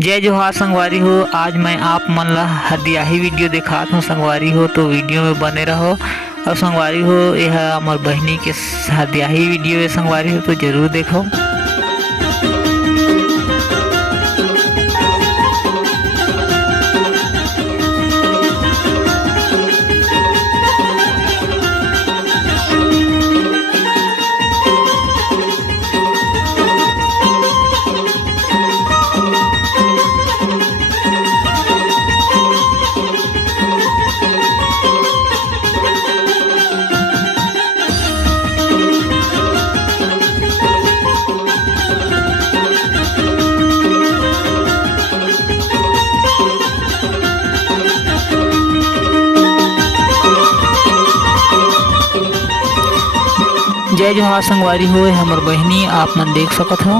जय जोहार संगवारी हो। आज मैं आप मन ला हरदियाही वीडियो दिखात हूँ संगवारी हो, तो वीडियो में बने रहो। और संगवारी हो, यह हमार बहनी के हरदियाही वीडियो है संगवारी हो, तो जरूर देखो। जय जोहार संगवारी हो, हमर बहनी आप मन देख सकत हो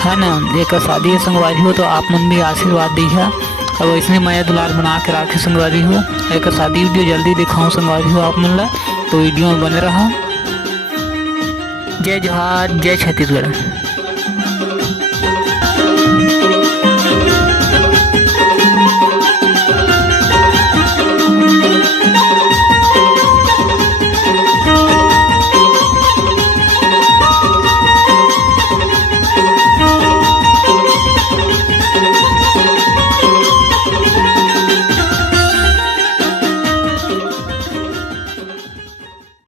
है ना। एक शादी है संगवारी हो, तो आप मन भी आशीर्वाद दी है और इसने माया दुलार बना के रखे संगवारी हो। एक शादी वीडियो जल्दी दिखाऊं संगवारी हो आप मन ला, तो वीडियो में बने रहो। जय जोहार, जय छत्तीसगढ़।